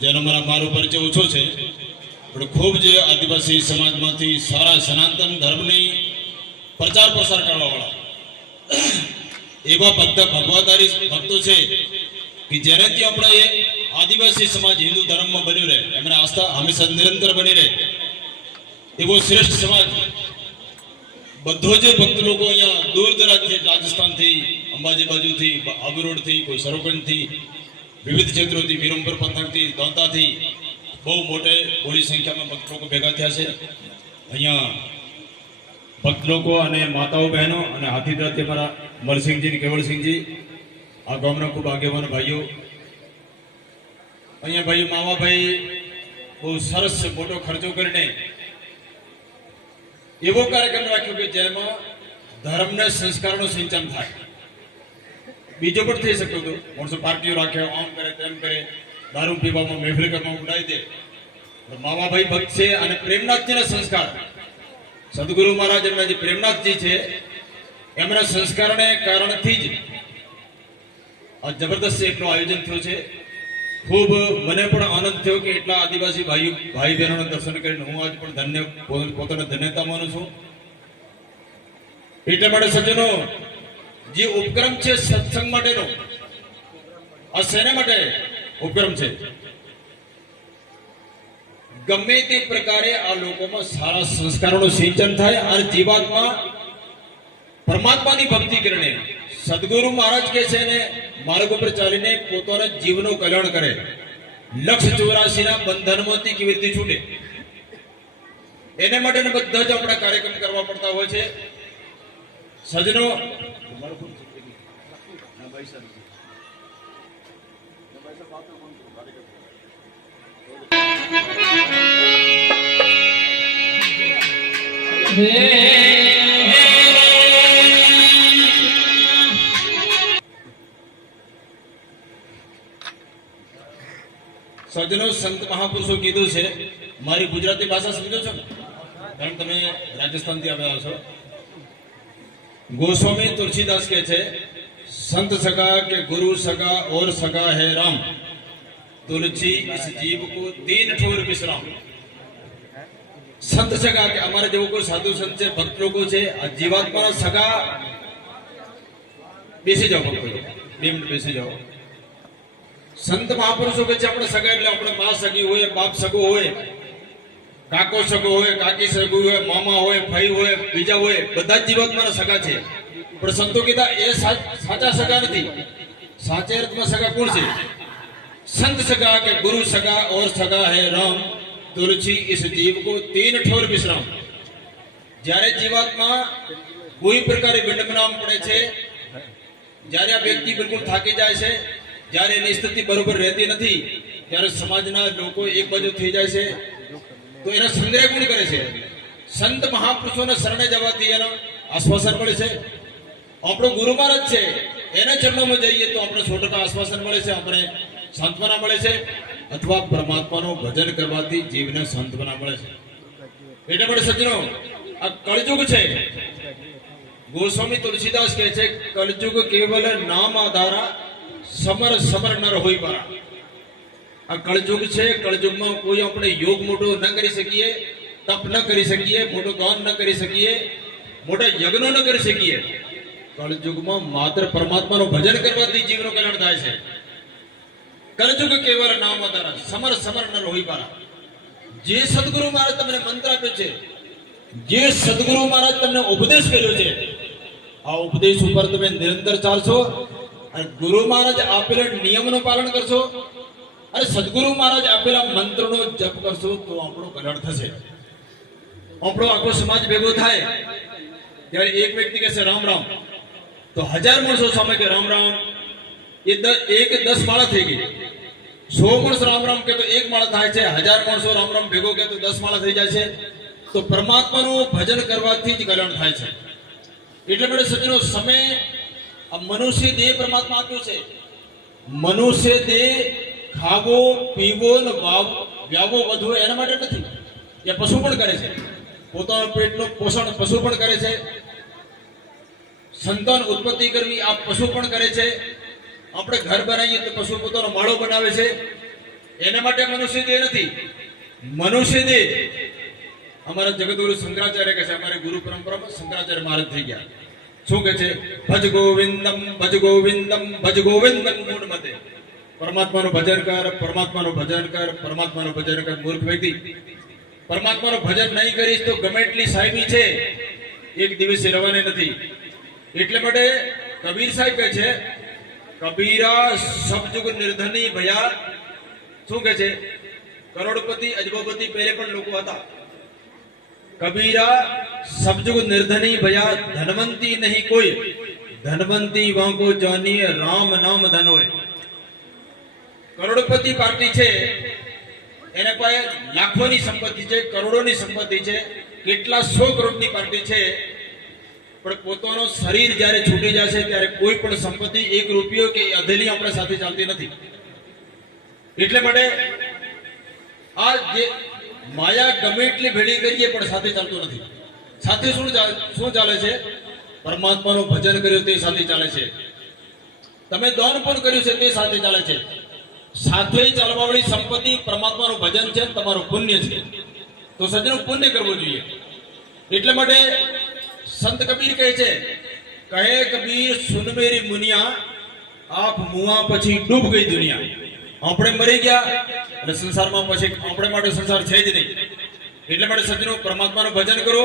જેનો મારા મારો પરિચય ઓછો છે, પણ ખૂબ જ આદિવાસી સમાજમાંથી સારા સનાતન ધર્મની પ્રચાર પ્રસાર કરવાવાળા. એવા ભક્ત ભગવાદારી ભક્તો છે કે જેનાથી આપણે આદિવાસી સમાજ હિન્દુ ધર્મમાં બન્યું રહે, એમને આસ્થા હંમેશા નિરંતર બની રહે. એવો શ્રેષ્ઠ સમાજ બધો જ ભક્ત લોકો અહીંયા દૂર દરાજથી રાજસ્થાનથી, અંબાજી બાજુથી આબુ રોડથી કોઈ સરોગણથી વિવિધ ક્ષેત્રોથી વિરમપુર પંથકથી દોંતાથી બહુ મોટે મોટી સંખ્યામાં ભક્ત લોકો ભેગા થયા છે. અહીંયા ભક્ત લોકો અને માતાઓ બહેનો અને હાથીદારથી મારા મરસિંહજી કેવળસિંહજી, આ ગામના ખૂબ આગેવાન ભાઈઓ. અહીંયા ભાઈ માવાભાઈ બહુ સરસ મોટો ખર્ચો કરીને એવો કાર્યક્રમ રાખ્યો કે જેમાં ધર્મને સંસ્કારનું સિંચન થાય. બીજો પણ થઈ શકતો હતો. માણસો પાર્ટીઓ રાખે, આમ કરે, તેમ કરે. દારૂ પીવામાં મહેફિલ કરવામાં ઉડાવી દે. પણ મામાભાઈ ભક્ત છે અને પ્રેમનાથજીના સંસ્કાર. સદગુરુ મહારાજ એમના જે પ્રેમનાથજી છે, એમના સંસ્કારને કારણથી જ આ જબરદસ્ત એટલું આયોજન થયું છે. ખૂબ મને પણ આનંદ થયો કે એટલા આદિવાસી ભાઈ ભાઈ બહેનોના દર્શન કરીને હું આજ પણ ધન્ય પોતાને ધન્યતા માનું છું. એટલા માટે સજ્જનો જે ઉપક્રમ છે સત્સંગ માટેનો. આ શેના માટે ઉપક્રમ છે? ગમે તે પ્રકારે આ લોકોમાં સારા સંસ્કારોનું સિંચન થાય અને જીવાત્મા પરમાત્માની ભક્તિ કરીને સદગુરુ મહારાજ કે છે ને, માર્ગ ઉપર ચાલીને પોતાના જીવનું કલ્યાણ કરે. લક્ષ ચોરાશીના બંધનમાંથી કેવી રીતે છૂટે? એને માટે બધા જ આપણા કાર્યક્રમ કરવા પડતા હોય છે. સજનો. સજનો સંત મહાપુરુષો કીધું છે, મારી ગુજરાતી ભાષા સમજો છો? ને કારણ તમે રાજસ્થાનથી આવ્યા છો ગોસ્વામી તુલસીદાસ કહે છે સંત સગા કે ગુરુ સગા ઓર સગા હે રામ તુલસી इस जीव को तीन ठोर विश्राम સંત સગા કે અમારે જેવો કોઈ સાધુ સંત છે ભક્ત લોકો છે આ જીવાત્માના સગા બેસી જાઓ ભક્તો બે મિનિટ બેસી જાઓ સંત મહાપુરુષો કે છે આપણે સગા એટલે આપણે મા સગી હોય બાપ સગો હોય કાકો સગો હોય, કાકી સગો હોય, મામા હોય, ભાઈ હોય, બીજા હોય, બધા જ જીવત મારા સગા છે. પણ સંતો કીધા, એ સાચા સગા નથી. સાચે અર્થમાં સગા કોણ છે? સંત સગા કે ગુરુ સગા, ઓર સગા હે રામ. તુલસી ઇસ જીવ કો તીન ઠોર વિશ્રામ. જ્યારે જીવાત્મા કોઈ પ્રકારે વિડંબનામ પડે છે, જ્યારે આ વ્યક્તિ બિલકુલ થાકી જાય છે, જ્યારે એની સ્થિતિ બરોબર રહેતી નથી, ત્યારે સમાજના લોકો એક બાજુ થઈ જાય છે તો એનો સંગ્રહ કોણ કરે છે? સંત મહાપુરુષોને શરણે જવાથી એનો આશ્વાસન મળે છે. આપણો ગુરુ મહારાજ છે, એના ચરણોમાં જઈએ તો આપણે સો ટકા આશ્વાસન મળે છે, આપણે સાંત્વના મળે છે, અથવા પરમાત્માનું ભજન કરવાથી જીવને સાંત્વના મળે છે. એટલે પણ સજ્જનો, આ કળયુગ છે. ગોસ્વામી તુલસીદાસ કહે છે કલયુગ કેવલ નામ આધારા, સમર સમર નર હોય પારા આ કળયુગ છે. કળજુગમાં કોઈ આપણે યોગ મોટો ન કરી શકીએ, તપ ન કરી શકીએ, મોટો દાન ન કરી શકીએ, મોટા યજ્ઞો ન કરી શકીએ. કળજુગમાં માત્ર પરમાત્માનું ભજન કરવાથી જીવનું કલ્યાણ થાય છે. કળજુગ કેવળ નામ તારા સમર સમર ન રોહી પારા. જે સદગુરુ મહારાજ તમને મંત્ર આપ્યો છે, જે સદગુરુ મહારાજ તમને ઉપદેશ કર્યો છે, આ ઉપદેશ ઉપર તમે નિરંતર ચાલશો અને ગુરુ મહારાજ આપેલા નિયમનું પાલન કરશો. અને સદગુરુ મહારાજ આપેલા મંત્રનો જપ કરશો તો આપણું કલ્યાણ થશે. આપણો આખો સમાજ ભેગો થાય. ત્યારે એક વ્યક્તિ કહેશે, રામ રામ. તો હજાર માણસો સામે કે, રામ રામ. એ એક દસ માળા થઈ ગઈ. સો માણસ રામ રામ કે તો એક માળા થાય છે. હજાર માણસો રામ રામ ભેગો કે તો દસ માળા થઈ જાય છે. તો પરમાત્માનું ભજન કરવાથી જ કલ્યાણ થાય છે. એટલે માટે સજ્જનો, સમય મનુષ્ય દેહ પરમાત્મા આપ્યો છે. મનુષ્ય દેહ ખાવો પીવો ને વ્યાવો વધવો એના માટે નથી. એ પશુ પણ કરે છે. પોતાના પેટનું પોષણ પશુ પણ કરે છે. સંતાન ઉત્પત્તિ કરવી આ પશુ પણ કરે છે. આપણે ઘર બનાવીએ તો પશુ પોતાનો માળો બનાવે છે. એના માટે મનુષ્ય દેહ નથી. મનુષ્ય દેહ અમારા જગતગુરુ શંકરાચાર્ય કહે છે, અમારે ગુરુ પરંપરામાં શંકરાચાર્ય મહારાજ થઈ ગયા. શું કહે છે? ભજ ગોવિંદમ ભજ ગોવિંદમ ભજ ગોવિંદમ મૂળ મતે. પરમાત્માનું ભજન કર, પરમાત્માનું ભજન કર, પરમાત્માનું ભજન કર, મૂર્ખ વ્યક્તિ. પરમાત્માનું ભજન નહીં કરીશ તો ગમે એટલી સાહેબી છે. એક દિવસે રવાની નથી. એટલે માટે કબીર સાહેબ કહે છે, કબીરા સબજુગ નિર્ધની ભયા. શું કહે છે? કરોડપતિ, અજબોપતિ પહેલે પણ લોકો હતા. કબીરા સબજુગ નિર્ધની ભયા, ધનવંતી નહીં કોઈ. ધનવંતી વાંકો જાનીએ, રામ નામ ધન હોય કરોડપતિ પાર્ટી છે, એને પાસે લાખોની સંપત્તિ છે, કરોડોની સંપત્તિ છે, કેટલા સો કરોડની પાર્ટી છે. પણ પોતાનો શરીર જ્યારે છૂટી જશે, ત્યારે કોઈ પણ સંપત્તિ એક રૂપિયો કે અધેલી આપણા સાથે ચાલતી નથી. એટલે માટે આ જે માયા ગમે એટલી ભેળી કરીએ, પણ સાથે ચાલતું નથી. સાથે શું શું ચાલે છે? પરમાત્માનું ભજન કર્યું, તે સાથે ચાલે છે. તમે દાન પણ કર્યું છે, તે સાથે ચાલે છે. સાથે ચાલવાવાળી સંપત્તિ પરમાત્માનું ભજન છે, તમારું પુણ્ય છે. તો સજ્જનો, પુણ્ય કરવું જોઈએ. એટલે માટે સંત કબીર કહે છે, કહે કબીર સુનમેરી મુનિયા, આપ મુઆ પછી ડૂબ ગઈ દુનિયા. આપણે મરી ગયા અને સંસારમાં પછી આપણે માટે સંસાર છે જ નહીં. એટલે માટે સજ્જનો, પરમાત્માનું ભજન કરો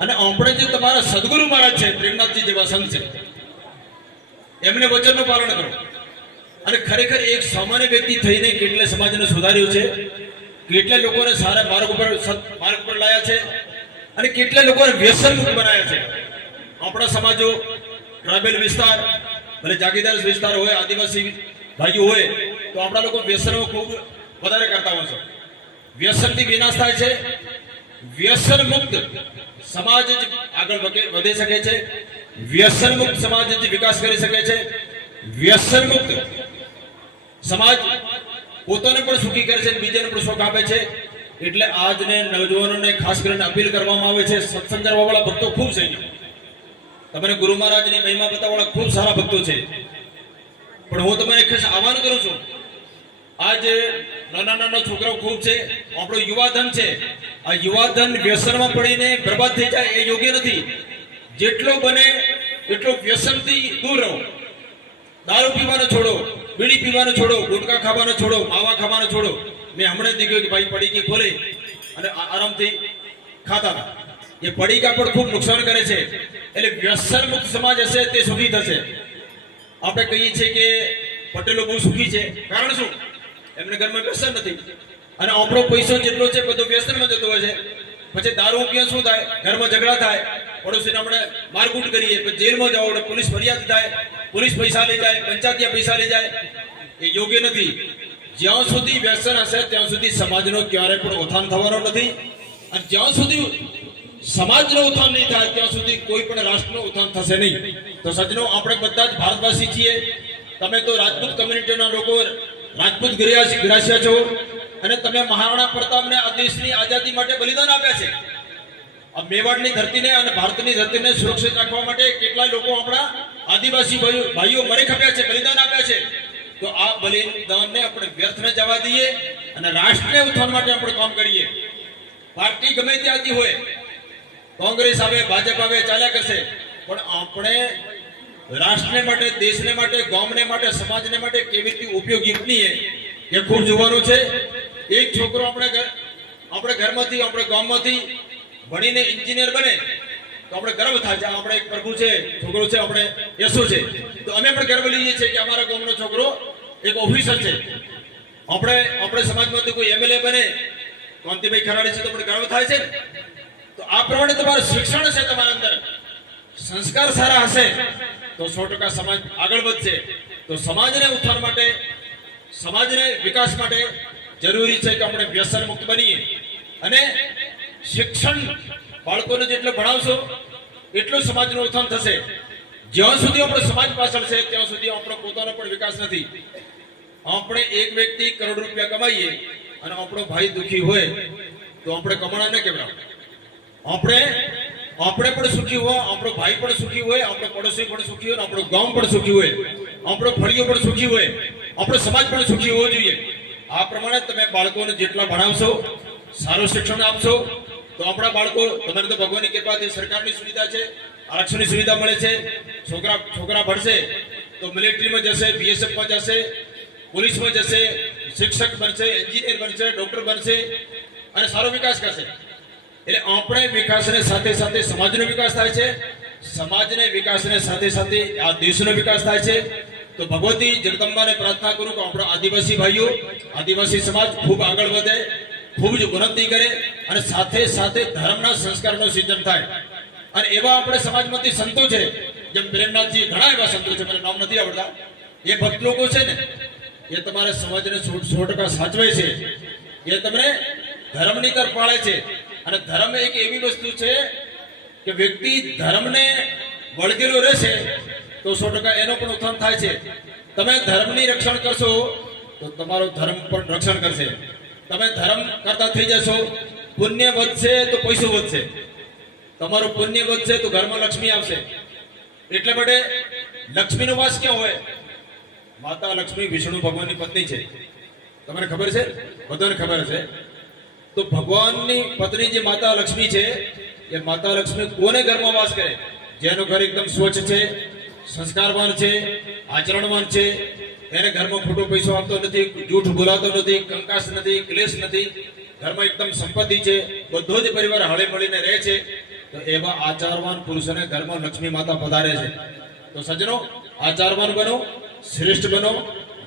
અને આપણે જે તમારા સદગુરુ મહારાજ છે પ્રેમનાથજી જેવા સંત છે, એમને વચનનું પાલન કરો. અને ખરેખર એક સામાન્ય વ્યક્તિ થઈને કેટલા સમાજને સુધાર્યું છે? કેટલા લોકોને સારા માર્ગ ઉપર માર્ગ પર લાયા છે? અને કેટલા લોકોને વ્યસન મુક્ત બનાવ્યા છે? આપણા સમાજો ટ્રાઇબલ વિસ્તાર, ભલે જાગીદાર વિસ્તાર હોય, આદિવાસી ભાઈઓ હોય, તો આપણા લોકો વ્યસનો ખૂબ વધારે કરતા હોય છે. વ્યસનથી વિનાશ થાય છે. વ્યસન મુક્ત સમાજ જ આગળ વધી શકે છે. વ્યસન મુક્ત સમાજ જ વિકાસ કરી શકે છે. વ્યસન મુક્ત સમાજ પોતાને પણ સુખી કરે છે બીજાને પણ સુખ આપે છે. એટલે આજને નવજવાનોને ખાસ કરીને અપીલ કરવામાં આવે છે, સત્સંગ કરવાવાળા ભક્તો ખૂબ છે. તમને ગુરુ મહારાજની મહિમા બતાવવાળા ખૂબ સારા ભક્તો છે. પણ હું તમને ખાસ આહવાન કરું છું. આજે નાના નાના છોકરાઓ ખૂબ છે, આપણો યુવાધન છે. આ યુવાધન વ્યસનમાં પડીને બરબાદ થઈ જાય એ યોગ્ય નથી. જેટલો બને એટલો વ્યસનથી દૂર રહો. દારૂ પીવાનો છોડો. બીડી પીવાનો છોડો, ગુટકા ખાવાનો છોડો, માવા ખાવાનો છોડો. મેં હમણાં જ દીધું કે ભાઈ પડીકી ખોલે. અને આરામથી ખાતા એ પડીકા પણ ખૂબ નુકસાન કરે છે. એટલે વ્યસન મુક્ત સમાજ હશે તે સુખી થશે. આપણે કહીએ છીએ કે પટેલો બહુ સુખી છે. કારણ શું? એમને ઘરમાં વ્યસન નથી. અને આપણો પૈસો જેટલો છે, બધો વ્યસનમાં જતો હોય છે. પછી દારૂ પીએ શું થાય? ઘરમાં ઝઘડા થાય. પડોશીને આપણે મારકૂટ કરીએ પછી જેલમાં જાઓ આપણે પોલીસ ફરિયાદ થાય, પોલીસ પૈસા લઈ જાય પંચાયતીયા પૈસા લઈ જાય. એ યોગ્ય નથી. જ્યાં સુધી વ્યસન હશે, ત્યાં સુધી સમાજનો ક્યારે પણ ઉત્થાન થવાનો નથી. અને જ્યાં સુધી સમાજનો ઉત્થાન નહીં થાય, ત્યાં સુધી કોઈ પણ રાષ્ટ્રનું ઉત્થાન થશે નહીં. તો સજ્જનો આપણે બધા જ ભારતવાસી છીએ. તમે તો રાજપૂત કમ્યુનિટીના લોકો, રાજપૂત ગ્રાસ્ય છો. અને તમે મહારાણા પ્રતાપને આ દેશની આઝાદી માટે બલિદાન આપ્યા છે. મેવાડની ધરતીને અને ભારતની ધરતીને સુરક્ષિત રાખવા માટે કેટલા લોકો આપણા આદિવાસી ભાઈઓ મરી ખપ્યા છે, બલિદાન આપ્યા છે. તો આ બલિદાનને આપણે વ્યર્થ જવા દઈએ અને રાષ્ટ્રને ઉત્થાન માટે આપણે કામ કરીએ. પાર્ટી ગમે ત્યાંથી હોય, કોંગ્રેસ આવે, ભાજપ આવે, ચાલ્યા કરશે. પણ આપણે રાષ્ટ્રને માટે, દેશને માટે, ગામને માટે, સમાજને માટે કેવી રીતે ઉપયોગી બનીએ, એ ખૂબ જોવાનું છે. એક છોકરો આપણે આપણે ઘરમાંથી, આપણે ગામમાંથી ભણીને એન્જિનિયર બને, તો આપણે ગર્વ થાય છે. આપણે એક પ્રભુ છે, છોકરો છે, આપણે યશો છે. તો અમે પણ ગર્વ લઈએ છીએ કે અમારા ગામનો છોકરો એક ઓફિસર છે. આપણે આપણે સમાજમાંથી કોઈ એમએલએ બને કાંતિભાઈ ખરાડી છે તો આપણે ગર્વ થાય છે તો આ પ્રમાણે તમારું શિક્ષણ છે તમારા અંદર. સંસ્કાર સારા હશે, તો સો ટકા સમાજ આગળ વધશે. તો સમાજને ઉત્થાન માટે, સમાજને વિકાસ માટે જરૂરી છે કે આપણે વ્યસન મુક્ત બનીએ. અને શિક્ષણ બાળકોને જેટલું ભણાવશો, એટલું સમાજનું ઉત્થાન થશે. જ્યાં સુધી આપણો સમાજ પાછળ છે, ત્યાં સુધી આપણો પોતાનો પણ વિકાસ નથી. આપણે એક વ્યક્તિ કરોડ રૂપિયા કમાઈએ અને આપણો ભાઈ દુખી હોય, તો આપણે કમાણા ન કેમ આપણે આપણે પણ સુખી હોય, આપણો ભાઈ પણ સુખી હોય, આપણો પડોશી પણ સુખી હોય, આપણો ગામ પણ સુખી હોય, આપણો ફળિયો પણ સુખી હોય, આપણો સમાજ પણ સુખી હોવો જોઈએ. આ પ્રમાણે તમે બાળકોને જેટલા ભણાવશો, સારું શિક્ષણ આપશો તો આપણા બાળકો તમારે તો ભગવાનની કૃપાથી સરકારની સુવિધા છે, આરક્ષણની સુવિધા મળે છે, છોકરા છોકરા ભણશે, તો મિલિટરીમાં જશે, બીએસએફમાં જશે, પોલીસમાં જશે, શિક્ષક બનશે, એન્જિનિયર બનશે, ડૉક્ટર બનશે, અને સારો વિકાસ કરશે. એટલે આપણે વિકાસને સાથે સાથે સમાજનો વિકાસ થાય છે, સમાજને વિકાસને સાથે સાથે આ દેશનો વિકાસ થાય છે. તો ભગવતી જગદંબાને પ્રાર્થના કરું કે આપણા આદિવાસી ભાઈઓ, આદિવાસી સમાજ ખૂબ આગળ વધે, ખૂબ જ ઉન્નતિ કરે અને સાથે સાથે ધર્મના સંસ્કારનો સિંચન થાય. અને એવા આપણે સમાજમાંથી સંતો છે, જેમ પ્રેમનાથજી ઘણા એવા સંતો છે, મને નામ નથી આવડતા. એ ભક્ત લોકો છે ને, એ તમારા સમાજને સો ટકા સાચવે છે. એ તમને ધર્મની તરફ પાળે છે. અને ધર્મ એક એવી વસ્તુ છે કે વ્યક્તિ ધર્મને વળગેલો રહેશે, તો સો ટકા એનો પણ ઉત્થાન થાય છે. તમે ધર્મની રક્ષણ કરશો, તો તમારો ધર્મ પણ રક્ષણ કરશે. તમે ધર્મ કરતા થઈ જશો પુણ્ય વધશે તો પૈસો વધશે. તમારું પુણ્ય વધશે તો ઘરમાં લક્ષ્મી આવશે. એટલે માટે લક્ષ્મીનો વાસ ક્યાં હોય? માતા લક્ષ્મી, વિષ્ણુ ભગવાનની પત્ની છે. તમને ખબર છે? બધાને ખબર છે. તો ભગવાનની પત્ની જે માતા લક્ષ્મી છે, એ માતા લક્ષ્મી કોને ઘરમાં વાસ કરે? જેનું ઘર એકદમ સ્વચ્છ છે, સંસ્કારવાન છે, આચરણવાન છે. એને ઘરમાં ખોટો પૈસો આવતો નથી, જૂઠ બોલાતો નથી, કંકાસ નથી, ક્લેશ નથી. ઘરમાં એકદમ સંપત્તિ છે, બધો જ પરિવાર હળી મળીને રહે છે, તો એવા આચારવાન પુરુષોને ઘરમાં લક્ષ્મી માતા પધારે છે. તો સજ્જનો, આચારવાન બનો, શ્રેષ્ઠ બનો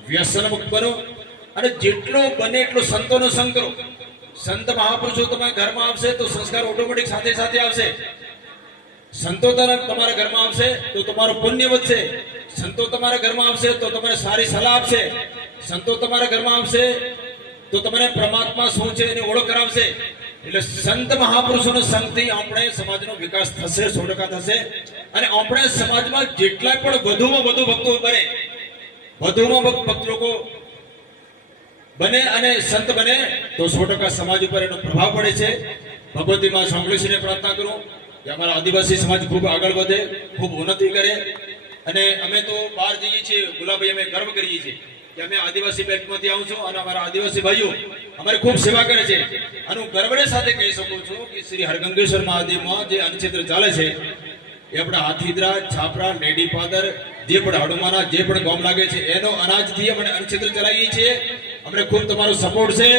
વ્યસન મુક્ત બનો, અને જેટલો બને એટલો સંતોનો સંગ કરો. સંત મહાપુરુષો તમારા ઘરમાં આવશે તો સંસ્કાર ઓટોમેટિક સાથે સાથે આવશે. સંતો તમારા ઘરમાં આવશે તો તમારું પુણ્ય વધશે. સંતો તમારા ઘરમાં આવશે તો તમને સારી સલાહ આપશે. સંતો તમારા ઘરમાં આવશે તો તમને પરમાત્મા શું છે એની ઓળખ કરાવશે? એટલે સંત મહાપુરુષોના સંગથી આપણે સમાજનો વિકાસ થશે, સો થશે. અને આપણે સમાજમાં જેટલા પણ વધુમાં વધુ ભક્તો બને, વધુમાં વધુ ભક્ત લોકો બને અને સંત બને, તો સો સમાજ ઉપર એનો પ્રભાવ પડે છે. ભગવતી માં શંકરેશ્વરીને પ્રાર્થના કરું કે અમારા આદિવાસી સમાજ ખૂબ આગળ વધે, ખૂબ ઉન્નતિ કરે. અને અમે તો બહાર જઈએ છીએ ગુલાબભાઈ અમે ગર્વ કરીએ છીએ. કે અમે આદિવાસી બેંકમાંથી આવું છું અને અમારા આદિવાસી ભાઈઓ અમારી ખૂબ સેવા કરે છે. અને હું ગર્વને સાથે કહી શકું છું કે શ્રી હરગંગેશ્વર મહાદેવમાં જે અન્નક્ષેત્ર ચાલે છે, એ આપણા હાથીદરા, છાપરા લેડી પાદર જે પણ હડુમાના જે પણ ગામ લાગે છે, એનો અનાજથી અમે અન્નક્ષેત્ર ચલાવીએ છીએ. અમને ખૂબ તમારો સપોર્ટ છે.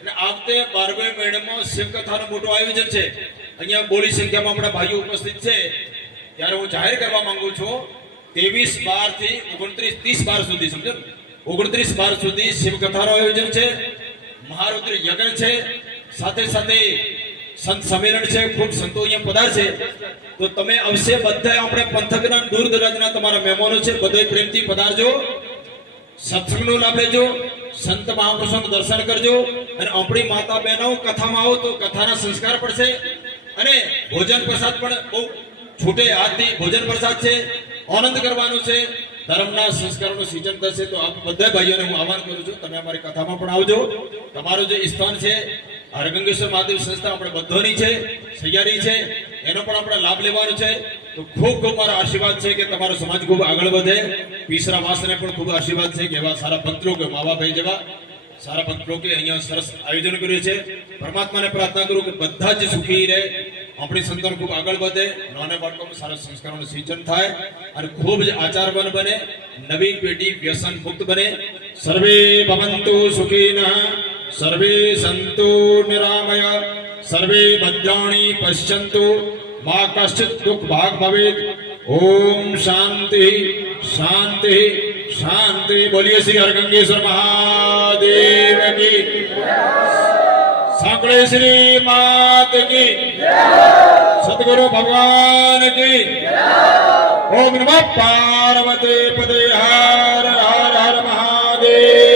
અને આ વખતે બારમે મહિનામાં શિવકથાનું મોટું આયોજન છે. અહીંયા બોલી સંખ્યામાં આપણા ભાઈઓ ઉપસ્થિત છે. ત્યારે હું જાહેર કરવા માંગુ છું, ત્રેવીસ બારથી ઓગણત્રીસ, ત્રીસ બાર સુધી, સમજો? ઓગણત્રીસ બાર સુધી શિવકથાનું આયોજન છે, મહારુદ્ર યજ્ઞ છે, સાથે સાથે સંત સંમેલન છે, ખૂબ સંતો અહીંયા પધારશે તો તમે અવશ્ય બધા આપણે પંથકના દૂર દરાજના તમારા મહેમાનો છે બધે પ્રેમથી પધારજો. સત્સંગનો લાભ લેજો, સંત મહાપુરુષોનું દર્શન કરજો અને આપણી માતા બહેનો કથામાં આવો તો કથાના સંસ્કાર પડશે અને ભોજન પ્રસાદ પણ બહુ છૂટે હાથથી ભોજન પ્રસાદ છે, આનંદ કરવાનો છે. ધર્મના સંસ્કારોનું સિંચન થશે તો આપ બધા ભાઈઓને હું આહવાન કરું છું, તમે અમારી કથામાં પણ આવજો. તમારું જે સ્થાન છે, હરગંગેશ્વર મહાદેવ સંસ્થા આપણે બધોની છે, સૈયારી છે, એનો પણ આપણે લાભ લેવાનો છે. તો ખૂબ ખૂબ મારો આશીર્વાદ છે કે તમારો સમાજ ખૂબ આગળ વધે. પીસરા વાસને પણ ખૂબ આશીર્વાદ છે કે એવા સારા ભક્ત કે માવા ભાઈ જેવા સારા ભક્ત કે અહીંયા સરસ આયોજન કર્યું છે. પરમાત્માને પ્રાર્થના કરું કે બધા જ સુખી રહે. આપણી સંતાન ખૂબ આગળ વધે નાના બાળકોમાં સારા સંસ્કારોનું સિંચન થાય અને ખૂબ જ આચારવાન બને નવી પેઢી વ્યસન મુક્ત બને સર્વે ભવંતુ સુખીનઃ સર્વે સંતુ નિરામય સર્વે ભદ્રાણી પશ્યંતુ મા કશ્ચિત દુઃખ ભાગ ભવેત ઓમ શાંતિ શાંતિ શાંતિ બોલીએ શ્રી હરગંગેશ્વર મહાદેવ કી સાંકળે શ્રી માત કી. સદગુરુ ભગવાન કી. ઓમ નમઃ પાર્વતી પદે હર હર હર મહાદેવ.